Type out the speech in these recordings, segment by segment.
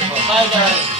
Hajde.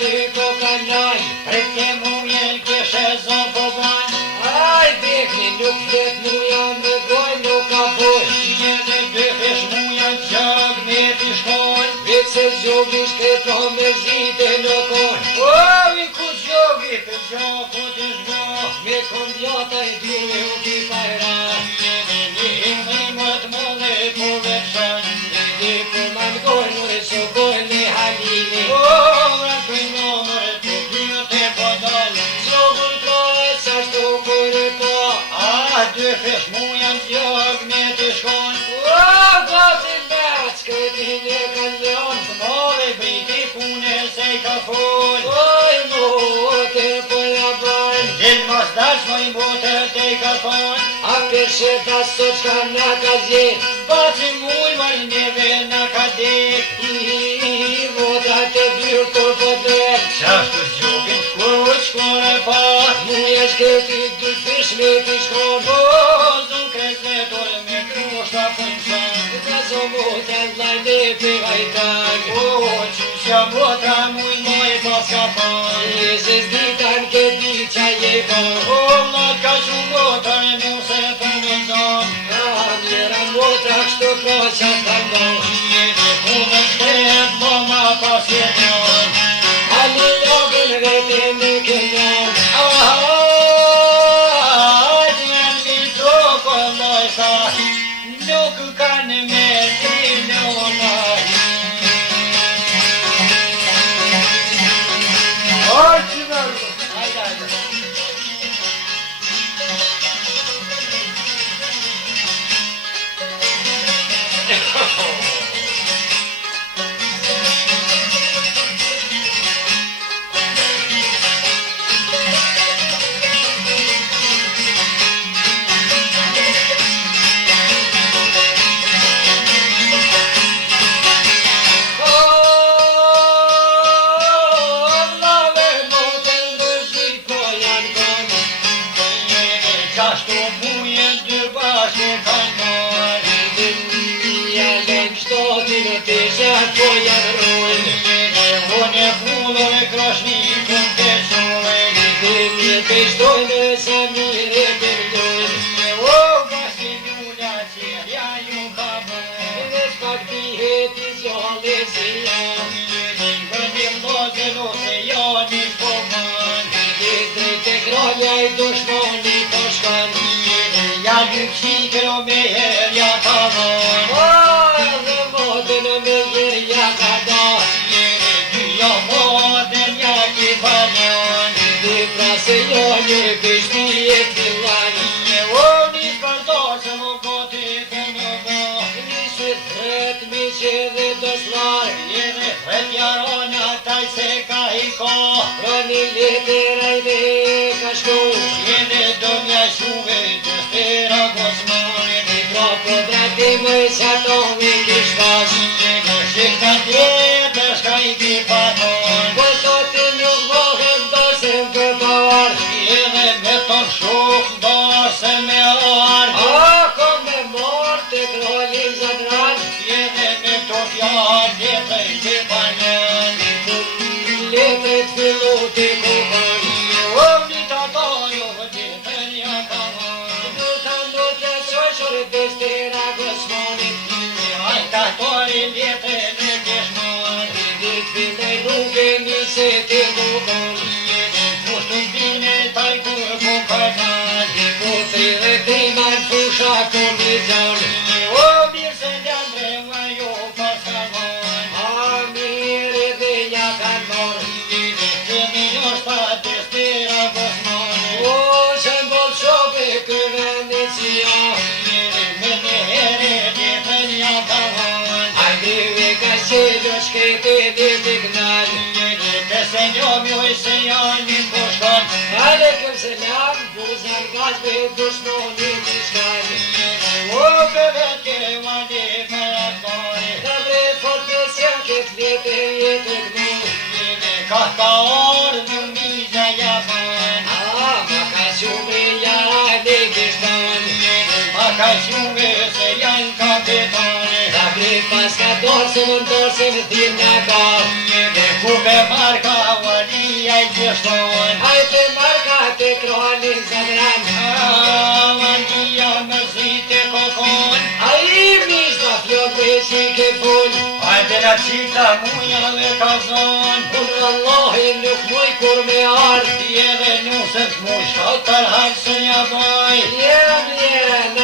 ty ko kanaj, pret ke mujen kishe zon po ban. Aj, bekni nuk flet muja me goj nuk ka boj. Një dhe dy fish muja gjak me t'i shkon. Vit se zjogi shkreto me zite në kon. O, i ku zjogi pe gjaku t'i shbo. Me kondjata i dyre u t'i pajra. Një dhe një mëjmët mëlle po vepshan. Një ku man goj nure so goj le halini. O, vratuj nomëre të dyte po dal. Zjogun kore sa shtu kore po. A, dy fish muja gjak me t'i shkon. O, gati berat shkretin e kan leon. Smove briti pune se i ka fol. Oj, mote po la ban. Din mos dash moj mote te i ka fol. A peshe ta sot shka na ka zjen. Baci muj marineve na ka dek. I vota te dyr kur po dek. Qashtu zjogin shkore pa. Muja shkreti dy fish me t'i shkon. O, zukre zvetore me krushta punëson. Ka zo mote vlajne pe vajtan. O, qysha motra muj moj pas ka pan. Njëzës ditan ke di qa je pan. O, mlat ka shumë motra mu se për në zon. A, mjera motra kështu pro qa t'kandon. Njëve punë shtet mama pas jetën. A një logën vete në kënjan. Djen vito kolloj sa. Nuk kanë me ti në onaj. Hajde, hajde. Ka shumë se janë kapetane. pas ka dorsim thirr nga kap. Dhe ku pe marka valia I gjeshton. Hajde marka te kroni zemran. Valia me zite kokon. Ai mishta flokë që ke fol. Hajde la qita muja dhe kazon. Unë Allahi nuk muj kur me ardh. Ti edhe nusët muj shkatër halsën ja baj. Jem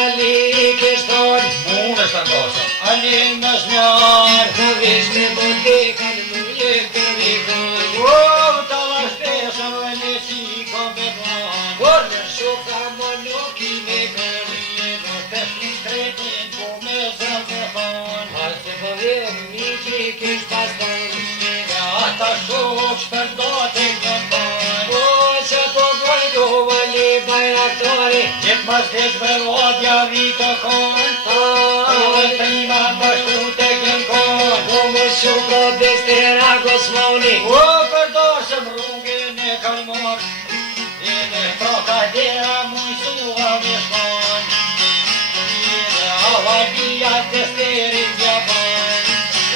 Ali kështon. Mune shtë ndosë, alin me zmjar. Në vish me bodekan muje kërvikon. Ta lashteshën dhe një si kom bedlan. Por në shukta më nuk I me kën. Dhe pesh një skretin po me zem dhe thon. Hajtë se po vjen mi që I kish paston. Dhe ata shuk shpërdo të këndon. O që po vojdu Ali bajraktori. Gjit mas dhe zbërvodja vito kon. Edhe prima bashku të kënkon. Po më shukro destera Gosmoni. O përdosëm rrugën e kalmor. Edhe troka dera mujësua dhe shkon. Edhe avadia të sterin gjapon.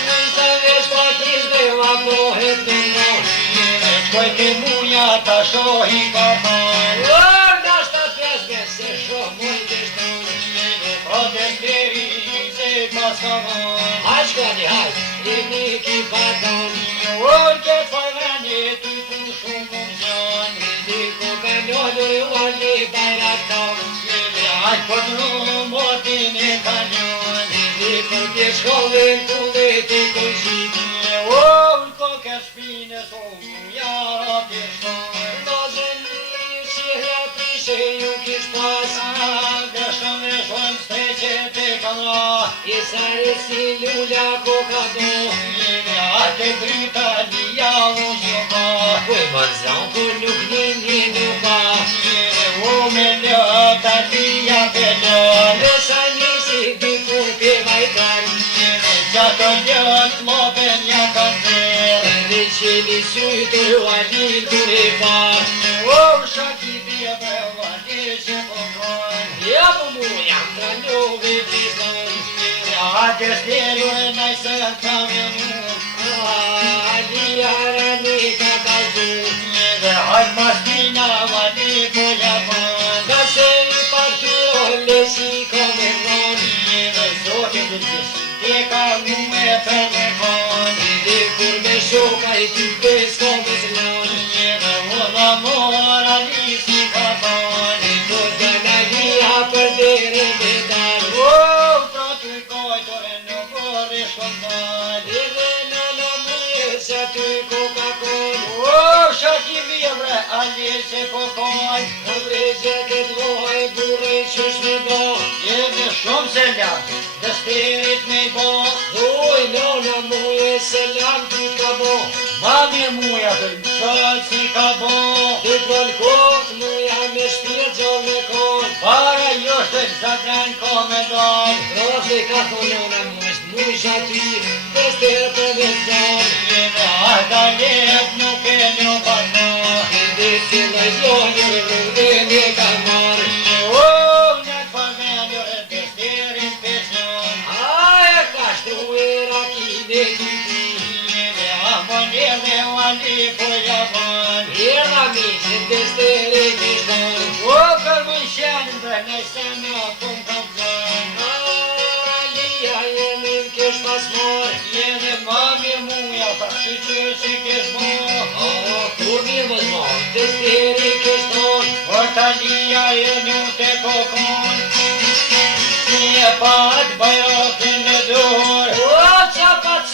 Nëjse vesh pa kishme vapohet në mon. Edhe qkoj të muja ta shohi ka thon. O nashta pesme se shoh muj kishton. Edhe protesteri se pas ka von. Haj shkoni haj, jemi ki paton. O këtë fajveni ty ku shumë më zjon. Diku me njëllur ju Ali bajraktor. Edhe aq për motin e kanjon. Diku tje shkollin kullit I kushit. O në kokë shpine sonë jara të shton. Nozën një shihja prishe ju kish pas. Gëshën e shonë streqe të kanra. I sari si lula koka do. Edhe atë bryta lija unë gjoka. Kuj mërzon ku nuk një nuk pa. Edhe u me lëta lija pelon. Nësa nisi dikur pje vajtan. Edhe qato lëtë lopen ja kanë zërë. Dhe që li sytur Ali kur I pa. O shaki bjeve vali që përkon. Ja po mu jam të njovi pishton. Ate steri e najse ka vjenu. Ali arani ka kalzu. Edhe hajt mastina vali po japon. Ka se I partyro lesi komeron. Edhe zotin dhe gjithë te ka mu me për me kon. Dhe kur me shoka I ty bes komës lon. Edhe u dha mora lisi ka thon. Do të nalia për dere me dal. O pratu I kojtore në borë shkondal. Edhe në muje se ty koka kon. O shaki vjebre ali se po kon. Në brezje këtë voj burë qësh me bo. Edhe shumë se latë dhe sterit me I bo. Oj në muje se lam ty ka bo. Mami muja të mësët si ka bo. Ty për kot muja me shpirë gjallë me kon. Para joshtë të zadran ko me dal. Rafle ka thonë në mujsh mujsh aty. Bester për me zon. Edhe ata let nuk e një patna. Dhe të lajzonjër rrugën e ka marë. O në të përmenjër e të sterit pesjon. Aja ka shtru e rakine ty ty. Edhe amon edhe vali po japon. Jera mi që destere kishton. O kërmën shenë dhe nëjse në pun kam zon. Alia jemi më kish pas marë. Edhe mami muja ta që si kesh bo. Kur një më zmonë, desteri kishton. Portalia e një të kokon. Si e pat bajrakin në dorë. O qapat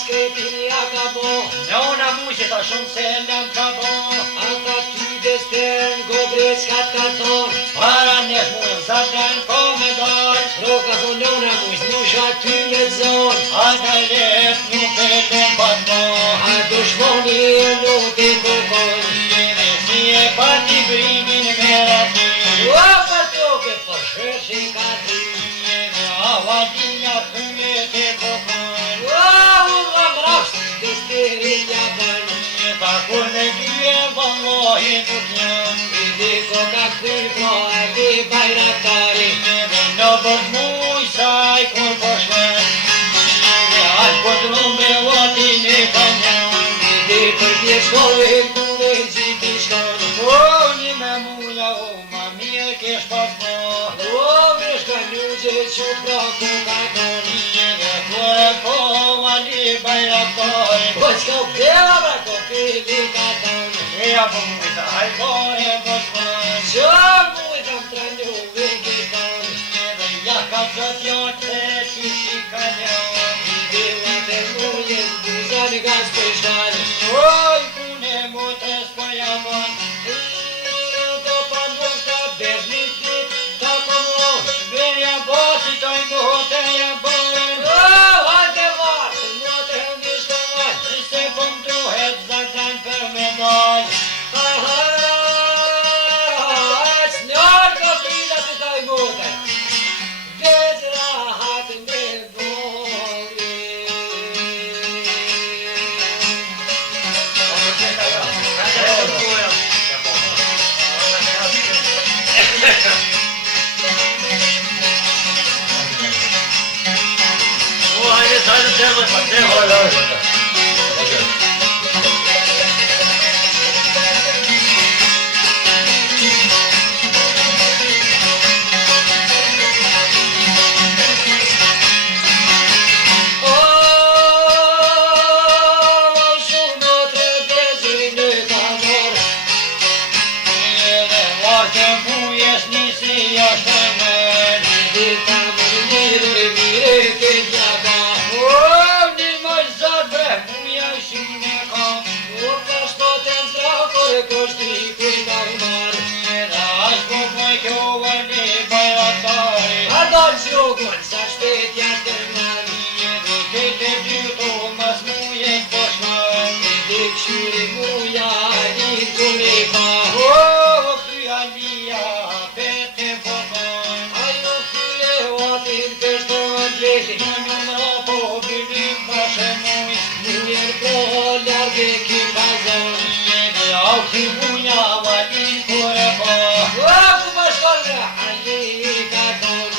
shkretin ja ka bo. Njona mu që ta shumë se lëm ka bo. Ata ty destern gobre s'kat ka thonë. Para nesh mu e zadran ko me dal. Roka thonona mush nusha ty me zonë. Ata let nuk e lëm patna. A dushmoni e nuk t'i kokon. Edhe si e pati brigin me rati. O për toke për sheshin ka ty. Edhe avadia të me te kokon. O u nga mrasht desterin ja ban. Ta kur në dyje vallohi nuk jam. Dhe koka këtyr pro Ali bajraktari. Edhe në bët muj saj kur po shven. shkole kune gjiti shkone. O, një me muja o, ma mirë kesh pas mo. O, vesh ka një që qut pra ku ka kone. Njëve kore po, vali bajratoj. Po qka u pjeva pra ko pili ka kone. Ja po mujta, aj po e po shkone. Qa mujta më tranju veki kone. Njëve ja ka zot jote të shi ka një. I bila të muje zbuzan ka speshane. Oj, kune mute s'po javon. To pa ndoshta bez një dit ta komon. Verja boti toj mute ja bon. O, hajde vartë, mote mishtë vartë. Se po mduhet zakran për me doj. Snarë ka frida të taj mote. Veç rahat me voli. Sa shpet jashtë tërman. Dhe këshyri muja një kune pa. Ajo kyle atin kështon gjeti. Mujer pro largë ki pazon. O, ku më shkon nga Ali ka ton.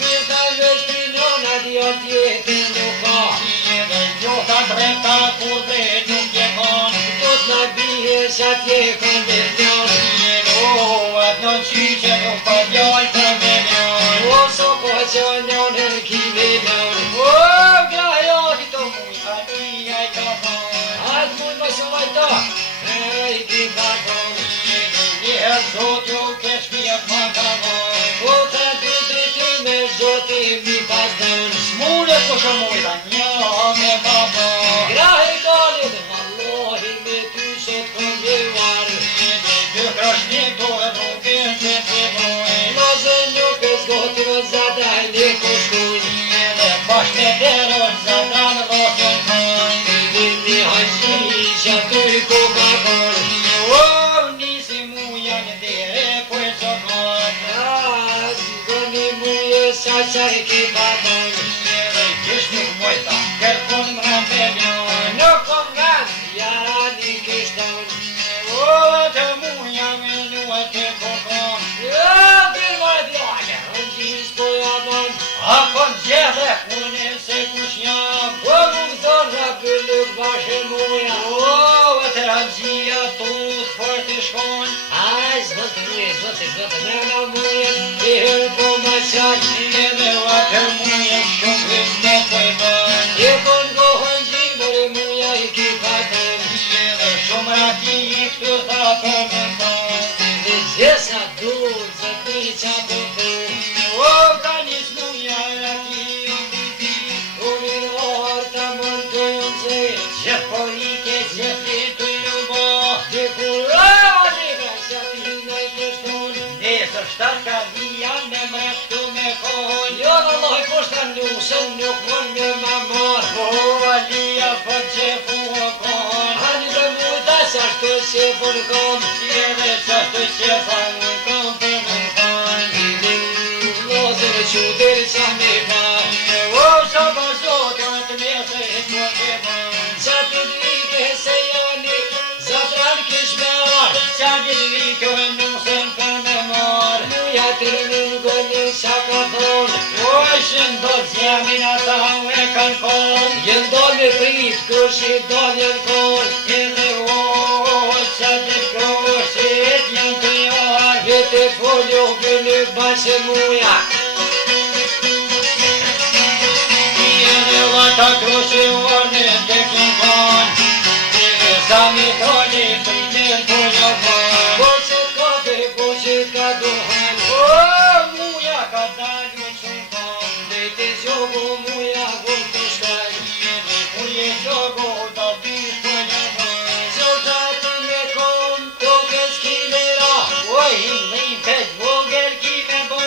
Mirë ta vesh trinon adion tjetër nuk ka. Tot na bie që atje kon verjon. O, so ko që njon her ki veljon. Atë mund më shumë ajta, e i ki ka ton. O, ta dy driti me zoti mi pas don. Grahe dalit, vallohi me ty sot kom jevar. Noze nuk e zgoti më zadaj ne ko shkuj. Vini hajshi që aty ko ka kon. Goni muje sa qaj ki pa ton. Nuk kom gan, jara një kishton. Firma djale, hëngjis po jabon. Po nuk thorra për luk bashe muja. Aj, zvote muje, zvote, nëna muje, i hër po ma qaj. Je kon gohën gjimër muja i ki patën. Dhe gjesa dur, zëti qa po të. U mirë ta mund të jënë zë. Dhe kur ani ka qati në i kështon. Jo në loj kushtan lusën nuk mund me ma marë. Ani dhe mujta sa shtë qefën kom. Lozën që deri sa me pa. Qatë dhike se joni, zatran kish me arë. Muja të rënën gëllin qa ka thonë. Jën dal me prit, kërshit dal jën kol. Edhe hoqa të kërshit janë të jarë. Vete foljo gëllë bashë muja. Edhe vata kërshi orne të këmban. Edhe sami tali pritet po javan. Boqet kafe, boqet ka duhan. O, muja ka dalë shumë kam. Dhejte zjogo muja vën të shkaj. Uje gjogo da dish po javan. Zota ti me kom, toke s'kime ra. Oj, himlim pet vogel ki me bo.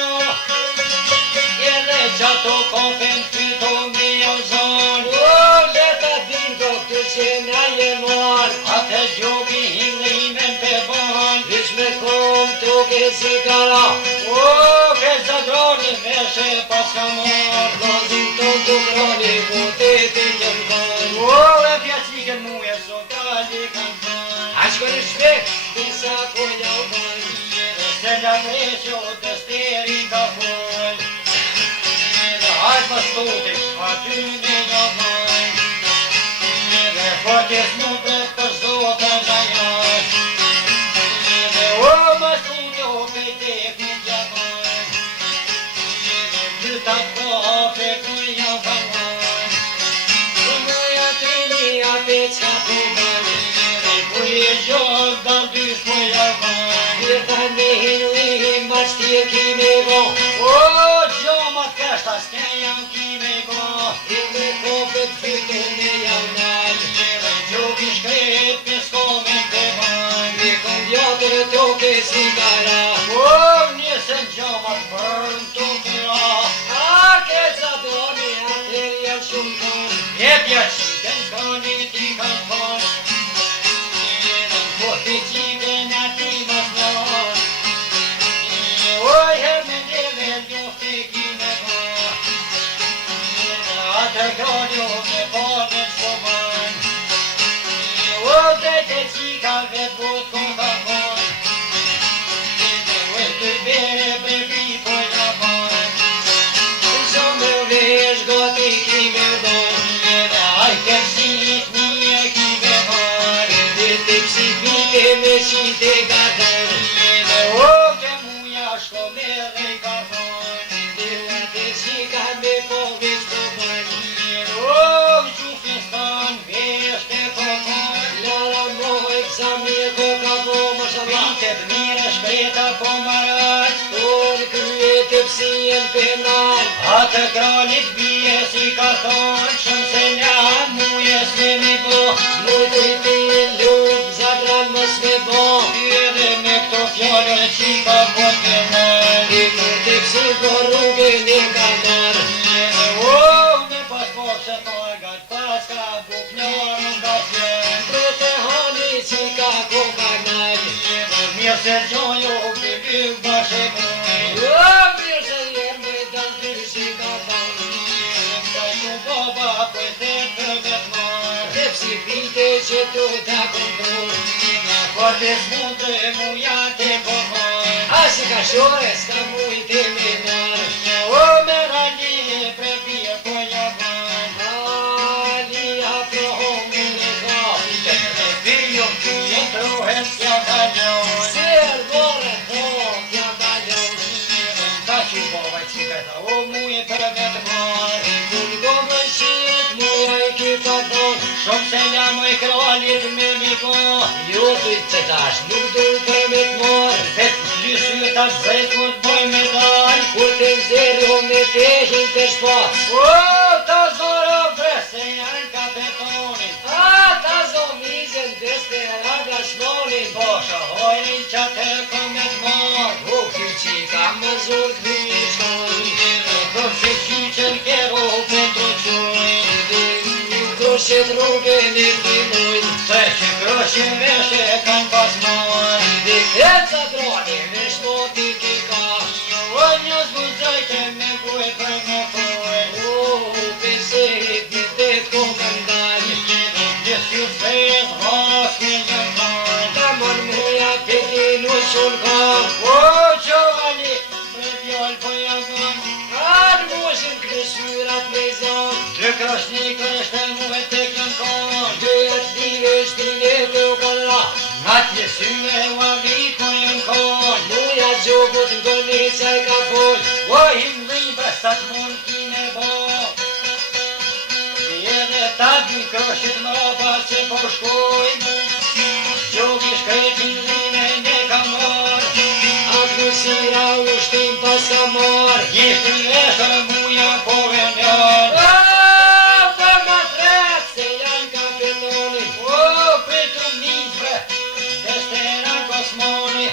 Edhe qato kofen fyto me jauzon. O, leta din doktor që na je marë. Atë gjogi himlimen pe bon. Vish me kom, toke si kara. O, ke zadroni veshe pas ka mor. Vazim ton të kroni, vote të jem kan. O, e pjaciken mu e sotali kan fan. Ashko në shpe, disa po jau kan. Se nga preqo të steri ka fol. Hajt më stuti, aty me nga van. Dhe fotis mu pret për zotën nga jash. O, më stuti o pejtek në gjavan. Gjyta kafe ku jam faman. Muja trini ape qa po ban. Ku je gjog dal dysh po javan. Vjeta me hinli, ma shtir ki me bo. O, gjomat kashta s'ke jam ki me go. Ime kopet fytu me jau nal. Gjogi shkret piskomen të ban. Me kom vjatër toke si kara. O, njësën gjomat bërën të këra. A ke zadoni atër janë shumë kan. Jepja qiken kani ti kan fan. Po ti qiken ati mas nan. Oj, her me ndeve ljofti ki me ban. Atër kranjo me panet shpo ban. O, drejte qika vet vot kon ka fan. Oj, të bere brevi po javan. Zo me vesh gati ki me ban. Ai kërshit një ki me ban. Dhe të psi vite me qite gardon. O, ke muja shko me rej ka fan. Dhe atë qika me po vesh po ban. O, gjufin stan vesh të kokon. Lara moj kësa mirë ko ka po më shala. Vitet mire shkreta po marat. Por krye të psi jen penal. Atë kralit bie si ka thon. Shumë se njan mujes me mi bo. Mujtë i ti lup, zadran mës me bo. Edhe me këto fjallën qika po të nën. I kur të psi po rrugën e ka marë. O, me pas bokse pagat, pas ka buk njërën nga qenë. Pro të hani që ka ko ka nalë. Mirë se gjojo bëllyk bashkë mujë. O, mirë se jem me dëmë dy që ka banë. Ka shumë baba për të të vetë marë. Të psi vite që tu ta kontrol. Por të smundë muja të kohon. A si ka shore s'ka mujtë me marë. O, me rali pre bje po javan. Alia pro homu në ka. E fijon të jetruhen s'ja kalon. Ser vore po t'ja kalon. Ka që baba qika tha o muje për vetë marë. Kun gomë shqit muja i ki pardon. Shumë se nga moj kralit me mi go. Jo të që tash nuk du për me t'marë. Vetë lysy ta zet mu t'boj me dal. Kur të zero me tehin të shpat. O, ta zora vrese janë kapetonit. A ta zomizën deste raga shmonin. Po shohojnë që të komet marë. O kjo qika më zor këmi shkon. Kër se qyqen kero me të qojnë. Kroshet rrugën e primojnë. Se që kroshin veshe kanë pas marë. Dhe keca droni me shmoti ki ka. O, njës buzajke me kuj për me kuj. O, peserit me të kokën dalë. Njës ju zvezë has me njërman. Ta mën muja të dinu shumë kam. O, qovali, me djallë po javan. Anë moshin krysyrat me zanë. Të krashnik është muhe të kënë konë. Dyja t'live shtrine të u kanë ra. Nga t'je syve u avikon në konë. Muja gjokut ngoni qaj ka fol. O him dhimbë sa t'mon kine bo. Edhe ta dy krashit mrapa që po shkojnë. Gjoki shkretin dhime ne ka morë. Aknusira u shtim pas ka marë. Jeshtë në esër muja po venën. Për ma tret se janë kapetoni. Për të njëzve, destera kosmoni.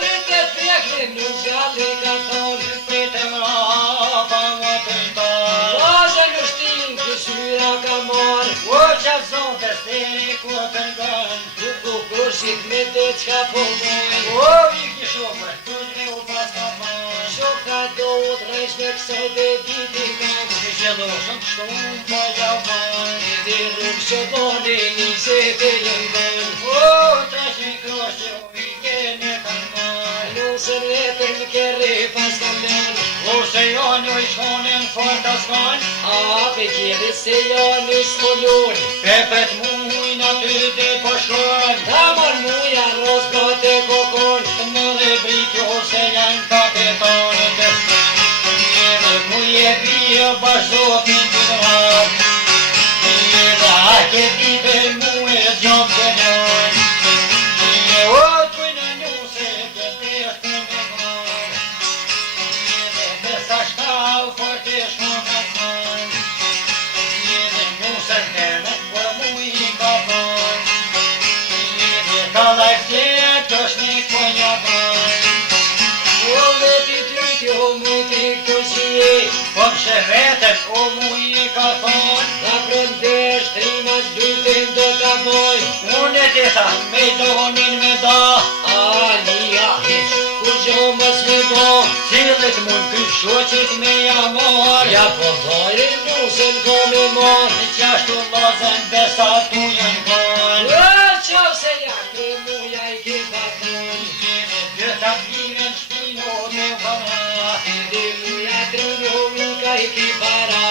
Për të prekli nuk gjalli ka thoni. Për të mrapa më të ndarë. Laze në shtim kësyra ka marë. O që zonë desteri ku të ngënë. Ku krushit me dhe qka po mojnë. O i kishome, tujve u pas ka marë. Shokta do u t'rejsh me kësaj dhe diti kam. Në që do shumë shtonë po javën. Dhe rrugë që boni një zete jenë dënë. O tresh mi kroshe u i kene kanë marë. Nusën vetën kërri pas kam janë. O se janë u i shkonin fort askon. Pe kjeri se janë i s'folun. Pepet mujnë aty dhe po shkon. Tamar muja ros gate kokon. Në dhe britjo se janë kapetonët. Edhe muje bje bashkëzotin të të marë. Edhe ake dibe muje gjopë të njën. O të në njuse të teshtë me marë. Edhe besa shkallë fort e shkon atë marë. Edhe njuse të neme për muje ka marë. Edhe ka lajftet krashnik për një marë. O veti ty t'jo mujti këto qije. Po më shëvetën o muje ka thonë. Ta prëndesh trimat dutin do t'a boj. Unë të thamë me donin me da. Alia hiq, kur gjo mës me bo. Cilët mund këtë shoqit me jamar. Ja po thojri nusën ko me mor. Në qashtu lazën besa tu janë kanë. Qo se ja tre muja i ke paton. Gjëta t'live në shpino me vëma. Dhe muja tre njomi ka i ke para.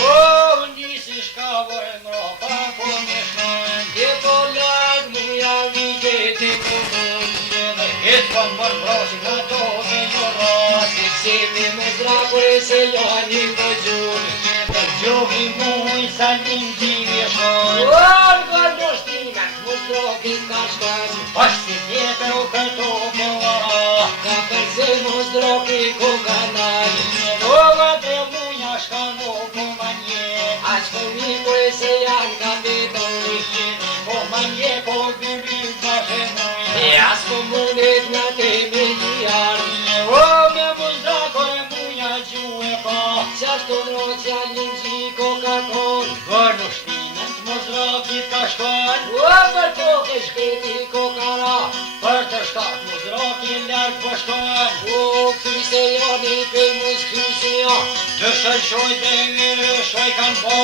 O njësi shkavoj më pa po me shkën. Dhe po lag muja vike te komon. Edhe hitë po më bërë brosin ato me njëra. Se me mozrakore se janë i bëgjun. Për gjovi muj sa një gjivje shkën. Uan kër në shtimet, mozdrokin ka shkën. Pashtë si tjepe u këto me ora. Ka përse mozdroki ko kanal. O vëtë muja shkan o po manje. Aq po mikore se janë kapetoni. Po manje po bibi ka shenoj. As po mundet nga te me njarë. O me muzdrakore muja gjue ka. Qashtu nroqja një gjiko ka konë. Për në shtinët muzdrakit ka shkon. O për toke shkreti ko ka ra. Për të shkat muzdrakit lërë po shkon. O këty se janë i për mus këty ja. Të shëllshoj dhe mire shoj kanë po.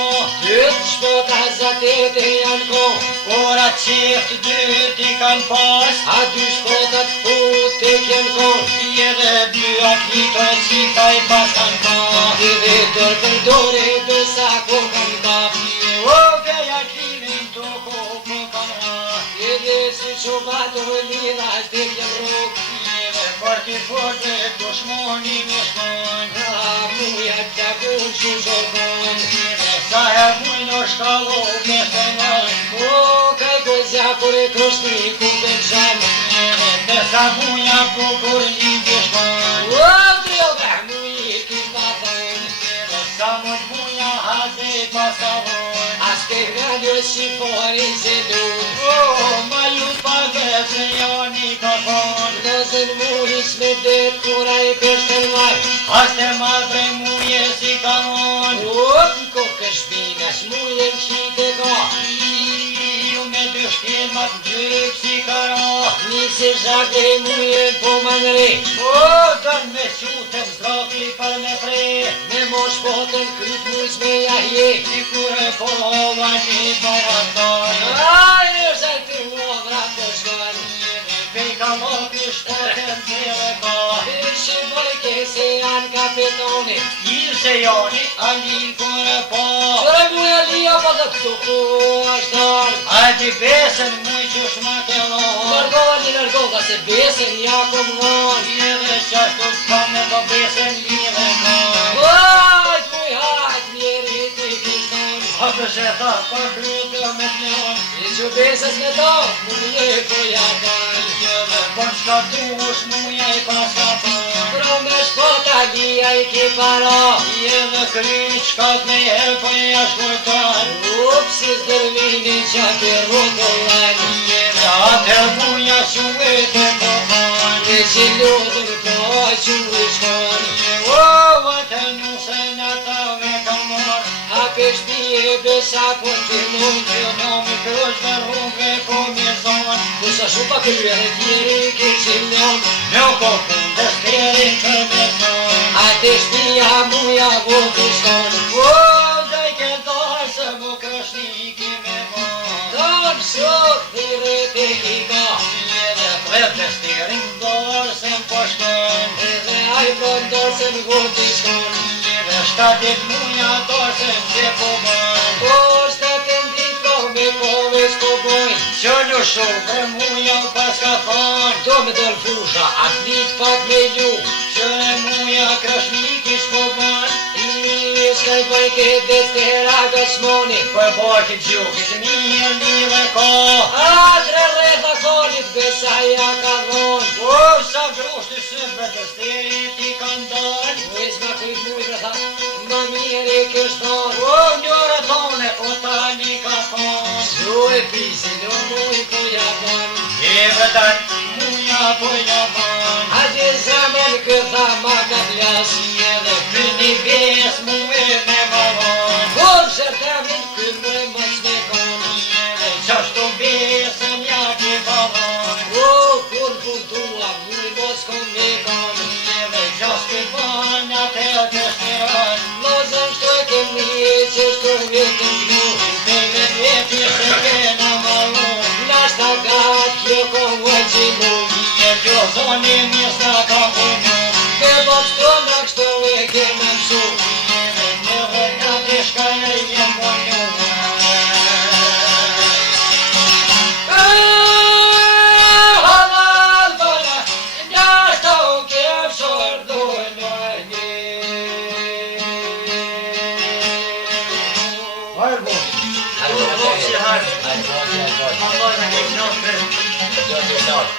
Dytë shpota zatete janë ko. Ora qift dyt i kanë pas. A dy shpotat fut te kjen kon. Edhe dy atlito qita i pas kanë pa. Dhe dërë për dore besa ko kanë kap. O veja klivin të ko po kanë ha. Edhe si qobato lira te kjen rok. Edhe për t'i forte dushmoni me shkon. Muja t'a kun që shokon. Sa e mujnë o shkallo me fenën. O kaj gozja kore krosni ku benxan. Besa muja bukur lindje shkon. O drjoga muji ki paton. Sa mund muja haze pasavon. As ke granjo si fori se lun. O ma ju pa vese joni ka fon. Nëzën muhish me det kura i kështën vaj. Aste ma bre muje si kanon. O piko këshpinash mujen qite ka. Ju me dyshtin ma t'gjyk si kara. Nisi zhake mujen po manre. O dën me qutëm zdraki për me pre. Me mosh potën kryt mujs me jahje. Si kure po lova një baraton. Ajë është të muavra po shkon. Pej ka lopi shtatën tjere ka. Ishi bojke se janë kapetoni. Irë se joni, alin kure po. po dhe këtu ku është ardhë. A ti besën muj që shmakelon. Largoha se besën ja kom dhonë. Edhe qashtu s'ka me do besën lidhe kon. Hajt muj hajt njeri ti kishton. A përse tha pa krytë me t'lon. I që besës me to, muje po ja ban. Edhe për shka dush muja I paska pan. Pro me shpota gija I ki para. Edhe kry shkat me herë po ja shkujtan. Si s'dërvini qa ki rrotollan. Edhe atër muja shuet e po ban. Me që lutër po që I shkon. O, atër nuse në tave kamar. A pe shpije besa po t'firmon. Nomi kësh dhe rrugve po me zon. Kusa shupa krye dhe tjeri ki qimlon. Me o kokën dhe steri të me zon. A te shpija muja vo t'i shkon. O, dhe ke dorë se mu krashniki me mon. Don shok thire te ki ka. Edhe pret dhe sterin dorë se m'po shkon. Edhe aj vëndor se m'vo t'i shkon. Edhe shtatit muja dorë se m'qe po ban. Po shtatin dito me poveç po bojnë. Që lushuve muja paska thon. Do me dol fusha, atlit pak me lu. Që e muja krashniki shpo ban. I shkaj bajke dhe stera gashmoni. Për baki gjukit mirë live ko. A tre rretha konit besa ja ka dhon. O, sa grushti sëmbe të steri ti kanë dan. U isma kujt mujtë tha, ma mire kësh thon. O, njëre thone, o tani ka thon. Shu e pisin, o muj po ja ban. E vëtat, muja po ja ban. A gjë zemen këtha ma ka plas. Edhe këni bes mu e me valon. Kur shërtemin kën mre mos me kon. Edhe qashtu besën ja ki valon. O, kur puntua, muj mos kon me kon. Edhe qashtu ban atë të shtiran. Lozën shtoj kemi që shtu vjetën knu. Dhe me vjeti se kena malon. Nashta gat kjo kohë qimu. E kjo zoni njës nga ka punu. Me bot stona kështu e kena msu. Edhe në vërga të shka e jem bonju. Halal bona, njashta u kem shordojnë më një. Hajë bo. Hajde, Hajë bo. hajde, hajde. Allah në ke knosh me. Do të knosh.